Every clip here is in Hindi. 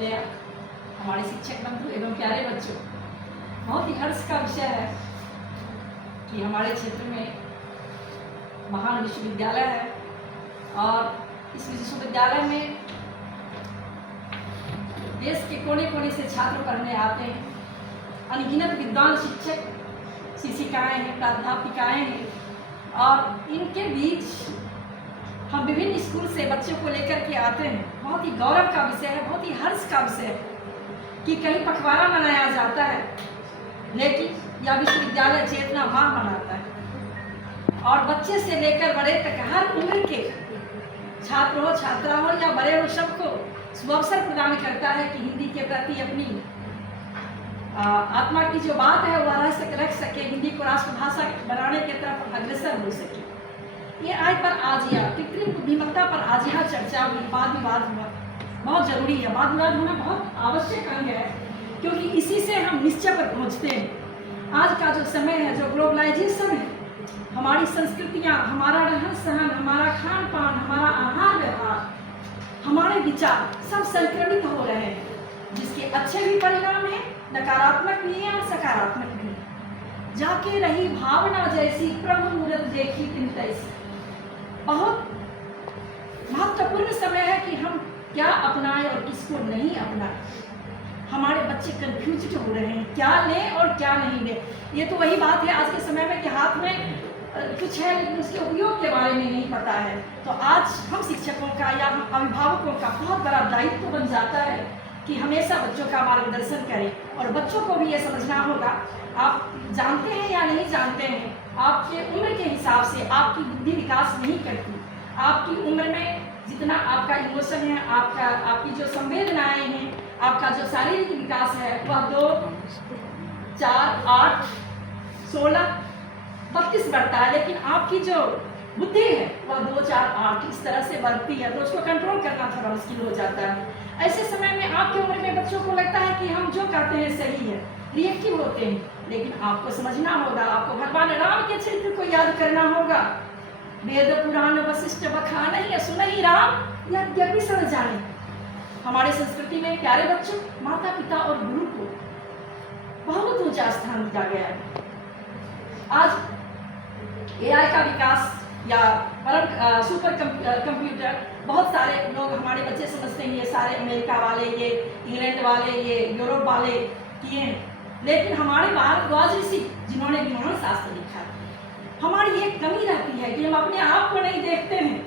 महोदया, हमारे शिक्षक बंधु एवं प्यारे बच्चों, बहुत ही हर्ष का विषय है कि हमारे क्षेत्र में महान विश्वविद्यालय है और इस विश्वविद्यालय में देश के कोने कोने से छात्र पढ़ने आते हैं। अनगिनत विद्वान शिक्षक, शिक्षिकाएं हैं, प्राध्यापिकाएं हैं और इनके बीच हम विभिन्न स्कूल से बच्चों को लेकर के आते हैं। बहुत ही गौरव का विषय है, बहुत ही हर्ष का विषय है कि कहीं पखवाड़ा मनाया जाता है, लेकिन यह विश्वविद्यालय चेतना माह मनाता है और बच्चे से लेकर बड़े तक हर उम्र के छात्र हो, छात्रा हो या बड़े हो, सबको सुअवसर प्रदान करता है कि हिंदी के प्रति अपनी आत्मा की जो बात है वह रख सके, हिंदी को राष्ट्रभाषा बनाने की तरफ अग्रसर हो सके। ये आय पर आज यह कृत्रिम बुद्धिमत्ता पर आज यह चर्चा हुई, वाद विवाद हुआ, बहुत जरूरी है। वाद विवाद होना बहुत आवश्यक अंग है, क्योंकि इसी से हम निश्चय पर पहुँचते हैं। आज का जो समय है, जो ग्लोबलाइजेशन है, हमारी संस्कृतियाँ, हमारा रहन सहन, हमारा खान पान, हमारा आहार व्यवहार, हमारे विचार सब संक्रमित हो रहे हैं, जिसके अच्छे भी परिणाम हैं, नकारात्मक भी है और सकारात्मक भी है। जाके रही भावना जैसी प्रभु मूरत देखी तिन तैसी। बहुत महत्वपूर्ण समय है कि हम क्या अपनाएं और किसको नहीं अपनाएं। हमारे बच्चे कंफ्यूज हो रहे हैं, क्या लें और क्या नहीं लें। ये तो वही बात है आज के समय में कि हाथ में कुछ है लेकिन उसके उपयोग के बारे में नहीं पता है। तो आज हम शिक्षकों का या हम अभिभावकों का बहुत बड़ा दायित्व बन जाता है कि हमेशा बच्चों का मार्गदर्शन करें और बच्चों को भी ये समझना होगा, आप जानते हैं या नहीं जानते हैं, आपके उम्र के हिसाब से आपकी बुद्धि विकास नहीं करती। आपकी उम्र में जितना आपका इमोशन है, आपकी जो संवेदनाएं हैं, आपका जो शारीरिक विकास है वह 2, 4, 8, 16, 32 बढ़ता है, लेकिन आपकी जो बुद्धि है वह 2, 4, 8 इस तरह से बढ़ती है, तो उसको कंट्रोल करना थोड़ा मुश्किल हो जाता है। ऐसे समय में आपकी उम्र में बच्चों को लगता है कि हम जो करते हैं सही है, रिएक्टिव होते हैं, लेकिन आपको समझना होगा, आपको भगवान राम के चरित्र को याद करना होगा। वेद पुराण वशिष्ठ बखान ही सुनहि राम यद्यपि सब जाने। हमारे संस्कृति में प्यारे बच्चों, माता पिता और गुरु को बहुत ऊंचा स्थान दिया गया है। आज एआई का विकास या परम सुपर कंप्यूटर, बहुत सारे लोग, हमारे बच्चे समझते हैं ये सारे अमेरिका वाले, ये इंग्लैंड वाले, ये यूरोप वाले किए हैं, लेकिन हमारे भारद्वाज ऋषि जिन्होंने विज्ञान शास्त्र लिखा, हमारी ये कमी रहती है कि हम अपने आप को नहीं देखते हैं।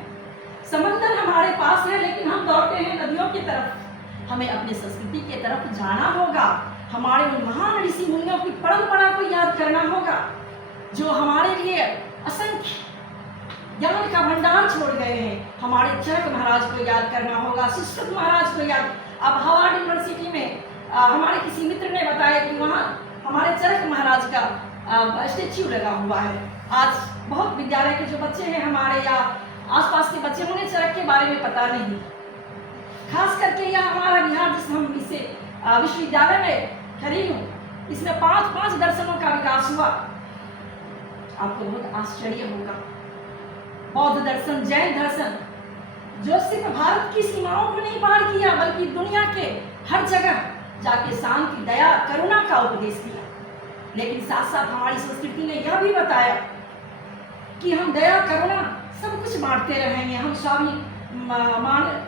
समंदर हमारे पास है लेकिन हम दौड़ते हैं नदियों की तरफ। हमें अपनी संस्कृति की तरफ जाना होगा, हमारे उन महान ऋषि मुनियों की परंपरा को याद करना होगा जो हमारे लिए असंख्य ज्ञान का भंडार छोड़ गए हैं। हमारे चरक महाराज को याद करना होगा, सुश्रुत महाराज को याद। अब हार्वर्ड यूनिवर्सिटी में हमारे किसी मित्र ने बताया कि वहाँ हमारे चरक महाराज का स्टेच्यू लगा हुआ है। आज बहुत विद्यालय के जो बच्चे हैं हमारे या आसपास के बच्चे, उन्हें चरक के बारे में पता नहीं। खास करके यह हमारा बिहार, जिस हम इसे विश्वविद्यालय में खड़ी हूँ, इसमें 5 दर्शनों का विकास हुआ। आपको बहुत आश्चर्य होगा, बौद्ध दर्शन, जैन दर्शन, जो सिर्फ भारत की सीमाओं को नहीं पार किया बल्कि दुनिया के हर जगह जाके शांति, दया, करुणा का उपदेश दिया। लेकिन साथ साथ हमारी संस्कृति ने यह भी बताया कि हम दया, करुणा सब कुछ बांटते रहेंगे। हम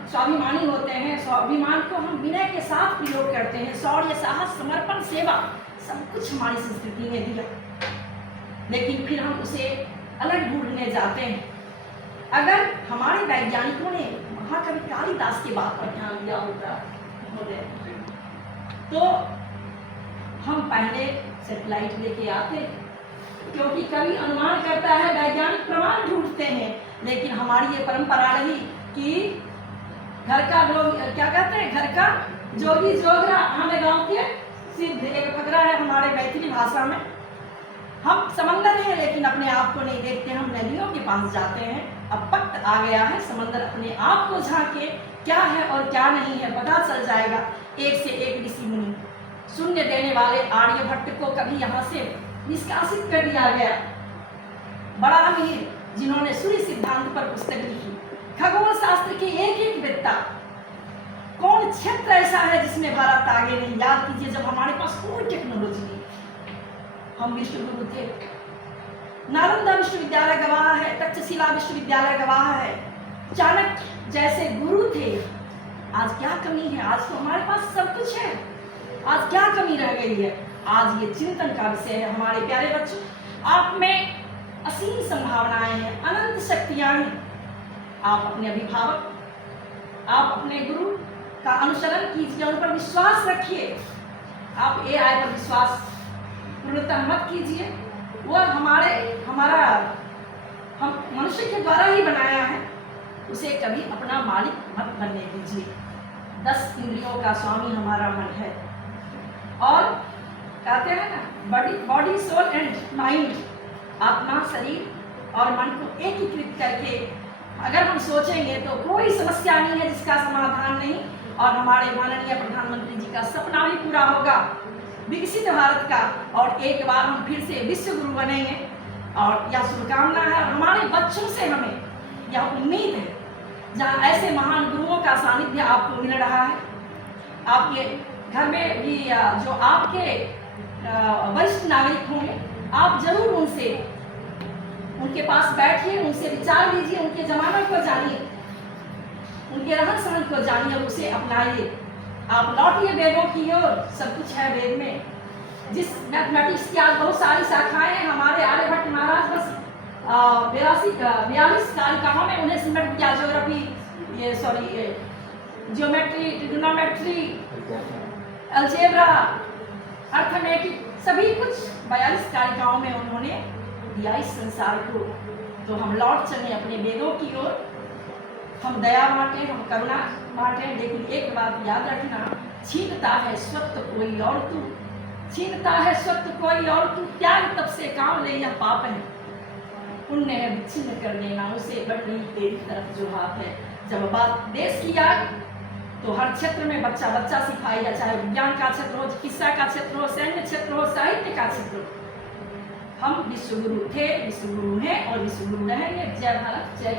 स्वाभिमानी होते हैं, स्वाभिमान को हम विनय के साथ प्रयोग करते हैं। शौर्य, साहस, समर्पण, सेवा सब कुछ हमारी संस्कृति ने दिया, लेकिन फिर हम उसे अलग ढूंढने जाते हैं। अगर हमारे वैज्ञानिकों ने महाकवि कालिदास की बात पर ध्यान दिया होता तो हम पहले सैटेलाइट लेके आते, क्योंकि कवि अनुमान करता है, वैज्ञानिक प्रमाण ढूंढते हैं। लेकिन हमारी ये परंपरा रही कि घर का लोग क्या कहते हैं, घर का जोगी जोगरा, हमें गांव के सिद्ध एक फकरा है हमारे मैथिली भाषा में। हम समंदर हैं लेकिन अपने आप को नहीं देखते, हम नदियों के पास जाते हैं। अब वक्त आ गया है, समंदर अपने आप को झांके, क्या है और क्या नहीं है पता चल जाएगा। एक से एक ऋषि मुनि, शून्य देने वाले आर्यभट्ट को कभी यहाँ से निष्कासित कर दिया गया। बड़ा अमीर, जिन्होंने सूर्य सिद्धांत पर पुस्तक लिखी, खगोल शास्त्र के एक वेत्ता, कौन क्षेत्र ऐसा है जिसमें भारत आगे नहीं? याद कीजिए, जब हमारे पास कोई टेक्नोलॉजी नहीं, हम विश्वगुरु थे। नालंदा विश्वविद्यालय गवाह है, तक्षशिला विश्वविद्यालय गवाह है, चाणक्य जैसे गुरु थे। आज क्या कमी है? आज तो हमारे पास सब कुछ है, आज क्या कमी रह गई है? आज ये चिंतन का विषय है हमारे प्यारे बच्चों। आप में असीम संभावनाएं हैं, अनंत शक्तियां हैं। आप अपने अभिभावक, आप अपने गुरु का अनुसरण कीजिए, उन पर विश्वास रखिए। आप AI पर विश्वास पूर्णतः मत कीजिए। वह हम मनुष्य के द्वारा ही बनाया है, उसे कभी अपना मालिक मत बनने दीजिए। 10 इंद्रियों का स्वामी हमारा मन है, और कहते हैं ना, बॉडी सोल एंड माइंड, आत्मा शरीर और मन को एकीकृत करके अगर हम सोचेंगे तो कोई समस्या नहीं है जिसका समाधान नहीं। और हमारे माननीय प्रधानमंत्री जी का सपना भी पूरा होगा, विकसित भारत का, और एक बार हम फिर से विश्व गुरु बनेंगे। और यह शुभकामना है, और हमारे बच्चों से हमें यह उम्मीद है, जहाँ ऐसे महान गुरुओं का सानिध्य आपको मिल रहा है। आपके घर में भी जो आपके वरिष्ठ नागरिक होंगे, आप जरूर उनके पास बैठिए, उनसे विचार लीजिए, उनके जमाने को जानिए, उनके रहन सहन को जानिए और उसे अपनाइए। आप लौटिए वेदों की ओर, सब कुछ है वेद में। जिस मैथमेटिक्स की आज बहुत सारी शाखाएं हैं, हमारे आर्यभट्ट महाराज बस 42 कारिकाओं में उन्हें सिमट दिया। ज्योमेट्री, ट्रिग्नोमेट्री, अलजेब्रा, अर्थमेटिक, सभी कुछ 42 कारिकाओं में उन्होंने दिया इस संसार को। तो हम लौट चले अपने वेदों की ओर, हम दया बांटे, हम करुणा बांटे। लेकिन एक बात याद रखना, छीनता है स्वत्व कोई और तू, छीनता है स्वत्व कोई और तू, त्याग तब से काम ले, यह पाप है। पुण्य है विच्छिन्न कर देना, उसे बढ़ रही तेरी तरफ जो हाथ है। जब बात देश की आए तो हर क्षेत्र में बच्चा बच्चा सिखाएगा, चाहे विज्ञान का क्षेत्र हो, चिकित्सा का क्षेत्र हो, सैन्य क्षेत्र हो, साहित्य का क्षेत्र हो। हम विश्वगुरु थे, विश्वगुरु हैं और विश्वगुरु रहेंगे। जय भारत, जय